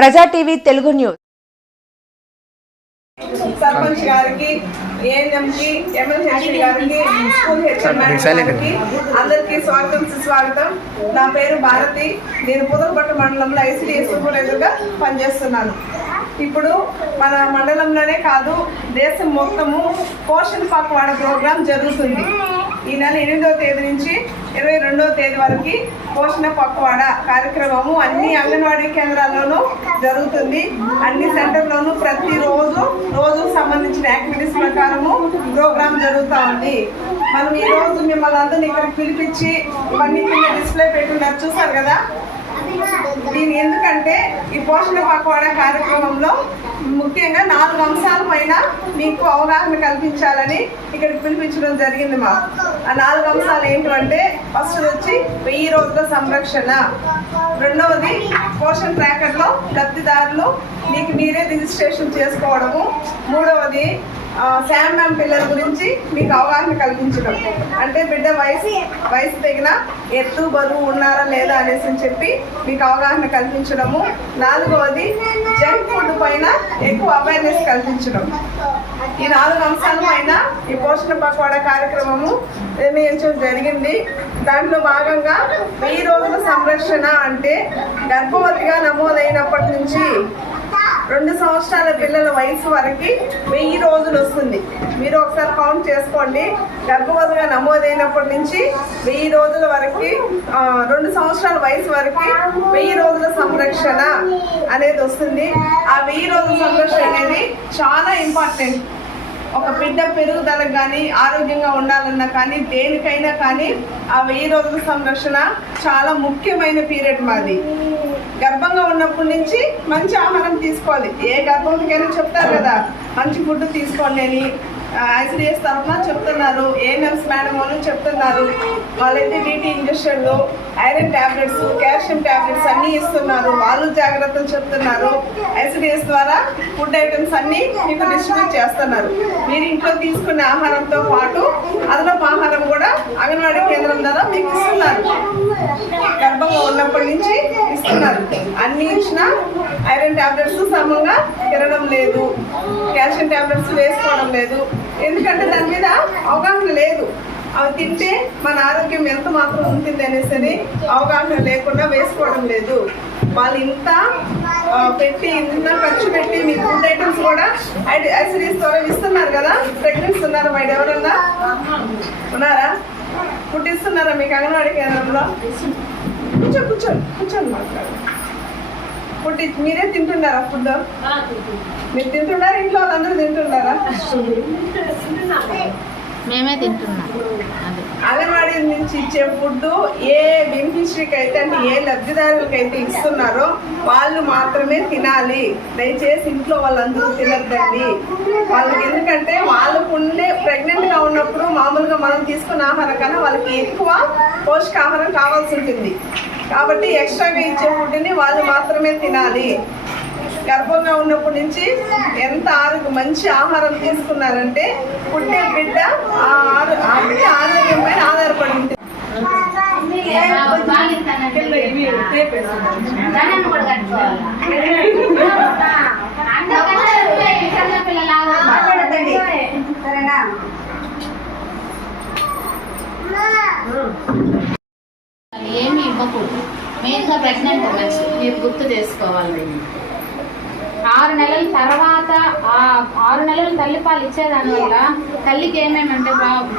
ప్రజా TV Telugu news. Sarpanch గారికి ఏఎన్ఎంకి ఎమ్మెల్యేసి గారికి స్కూల్ హెచ్ఎం గారికి అందరికీ స్వాగతం సుస్వాగతం. నా పేరు భారతి. నేను పుదలపట్టు మండలంలో ఐసిడిఎస్ ఎదురుగా పనిచేస్తున్నాను. ఇప్పుడు మన మండలంలోనే కాదు దేశం మొత్తము పోషణ్ పక్వాడ ప్రోగ్రాం జరుగుతుంది. ఈ నెల ఎనిమిదవ తేదీ నుంచి ఇరవై రెండవ తేదీ వరకు పోషణ పక్వాడ కార్యక్రమము అన్ని అంగన్వాడీ కేంద్రాల్లోనూ జరుగుతుంది. అన్ని సెంటర్లోనూ ప్రతిరోజు రోజు సంబంధించిన యాక్టివిటీస్ ప్రకారము ప్రోగ్రామ్ జరుగుతూ ఉంది. మనం ఈ రోజు మిమ్మల్ని అందరినీ ఇక్కడ పిలిపించి ఇవన్నీ కింద డిస్ప్లే పెట్టున్నారు. చూసారు కదా? దీని ఎందుకంటే ఈ పోషణ పకోడ కార్యక్రమంలో ముఖ్యంగా నాలుగు అంశాల పైన మీకు అవగాహన కల్పించాలని ఇక్కడ పిలిపించడం జరిగింది మా. ఆ నాలుగు అంశాలు ఏంటంటే ఫస్ట్ వచ్చి వెయ్యి రోజుల సంరక్షణ. రెండవది పోషణ ట్రాకర్లో లబ్ధిదారులు మీకు మీరే రిజిస్ట్రేషన్ చేసుకోవడము. మూడవది శామ్ మ్యామ్ పిల్లల గురించి మీకు అవగాహన కల్పించడం అంటే బిడ్డ వయసు వయసు తగిన ఎత్తు బరువు ఉన్నారా లేదా అనేసి చెప్పి మీకు అవగాహన కల్పించడము. నాలుగవది జంక్ ఫుడ్ పైన ఎక్కువ అవేర్నెస్ కల్పించడం. ఈ నాలుగు అంశాల పైన ఈ పోషణ పక్వాడ కార్యక్రమము నిర్ణయించడం జరిగింది. దాంట్లో భాగంగా ఈ రోజుల సంరక్షణ అంటే గర్భవతిగా నమోదైనప్పటి నుంచి రెండు సంవత్సరాల పిల్లల వయసు వరకు వెయ్యి రోజులు వస్తుంది. మీరు ఒకసారి కౌంట్ చేసుకోండి. గర్భవతిగా నమోదైనప్పటి నుంచి వెయ్యి రోజుల వరకు రెండు సంవత్సరాల వయసు వరకు వెయ్యి రోజుల సంరక్షణ అనేది వస్తుంది. ఆ వెయ్యి రోజుల సంరక్షణ అనేది చాలా ఇంపార్టెంట్ ఒక బిడ్డ పెరుగుదలకు కానీ ఆరోగ్యంగా ఉండాలన్నా కానీ దేనికైనా కానీ ఆ వెయ్యి రోజుల సంరక్షణ చాలా ముఖ్యమైన పీరియడ్ మాది. గర్భంగా ఉన్నప్పటి నుంచి మంచి ఆహారం తీసుకోవాలి. ఏ గర్భంకైనా చెప్తారు కదా మంచి ఫుడ్ తీసుకోండి అని. ఐసిడిఎస్ తరఫున చెప్తున్నారు. ఏఎంఎంస్ మేడం వాళ్ళు చెప్తున్నారు. వాళ్ళైతే డీటీ ఇంజక్షన్లు ఐరన్ ట్యాబ్లెట్స్ కాల్షియం ట్యాబ్లెట్స్ అన్నీ ఇస్తున్నారు. వాళ్ళు జాగ్రత్తలు చెప్తున్నారు. ఐసిడిఎస్ ద్వారా ఫుడ్ ఐటమ్స్ అన్నీ మీకు డిస్ట్రిబ్యూట్ చేస్తున్నారు. మీరు ఇంట్లో తీసుకునే ఆహారంతో పాటు అదనపు ఆహారం కూడా అంగన్వాడీ కేంద్రం ద్వారా మీకు ఇస్తున్నారు. గర్భంగా ఉన్నప్పటి నుంచి ఇస్తున్నారు. అన్ని ఇచ్చిన ఐరన్ టాబ్లెట్స్ సమంగా తినడం లేదు. కాల్షియం టాబ్లెట్స్ వేసుకోవడం లేదు. ఎందుకంటే దాని మీద అవగాహన లేదు. అవి తింటే మన ఆరోగ్యం ఎంత మాత్రం ఉంటుంది అనేసి అని అవగాహన లేకుండా వేసుకోవడం లేదు. వాళ్ళు ఇంత పెట్టి ఇంత ఖర్చు పెట్టి మీ ఫుడ్ ఐటమ్స్ కూడా ఐసిడీస్ ద్వారా ఇస్తున్నారు కదా? ప్రెగ్నెన్సీ ఉన్నారా బయట ఎవరన్నా? ఉన్నారా? ఫుడ్ ఇస్తున్నారా మీకు అంగన్వాడీ కేంద్రంలో? కూర్చో కూర్చోండి కూర్చోండి మాట్లాడు. ఫుడ్ మీరే తింటున్నారా ఫుడ్? మీరు తింటున్నారా? ఇంట్లో వాళ్ళందరూ తింటున్నారా? మేమే తింటున్నాం. అది. అంగన్వాడీ నుంచి ఇచ్చే ఫుడ్ ఏ బెనిఫిషరీకి అయితే అంటే ఏ లబ్ధిదారులకి అయితే ఇస్తున్నారో వాళ్ళు మాత్రమే తినాలి. దయచేసి ఇంట్లో వాళ్ళందరూ తినద్దండి. వాళ్ళకి ఎందుకంటే వాళ్ళకు ఉండే ప్రెగ్నెంట్గా ఉన్నప్పుడు మామూలుగా మనం తీసుకున్న ఆహారం కన్నా వాళ్ళకి ఎక్కువ పోషకాహారం కావాల్సి ఉంటుంది. కాబట్టి ఎక్స్ట్రాగా ఇచ్చే ఫుడ్ని వాళ్ళు మాత్రమే తినాలి. గర్భంగా ఉన్నప్పటి నుంచి ఎంత ఆరోగ్య మంచి ఆహారం తీసుకున్నారంటే పుట్టే బిడ్డ ఆ ఆరోగ్యం పైన ఆధారపడి ఉంటుంది. సరేనా? ఏమి ఇవ్వకూడదు. మెయిన్గా ప్రెగ్నెంట్ ఉమెన్స్ మీరు గుర్తు చేసుకోవాలి. ఆరు నెలల తర్వాత ఆ ఆరు నెలలు తల్లిపాలు ఇచ్చేదాని వల్ల తల్లికి ఏమేమంటే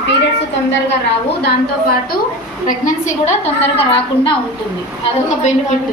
పీరియడ్స్ తొందరగా రావు. దాంతోపాటు ప్రెగ్నెన్సీ కూడా తొందరగా రాకుండా ఉంటుంది. అదొక బెనిఫిట్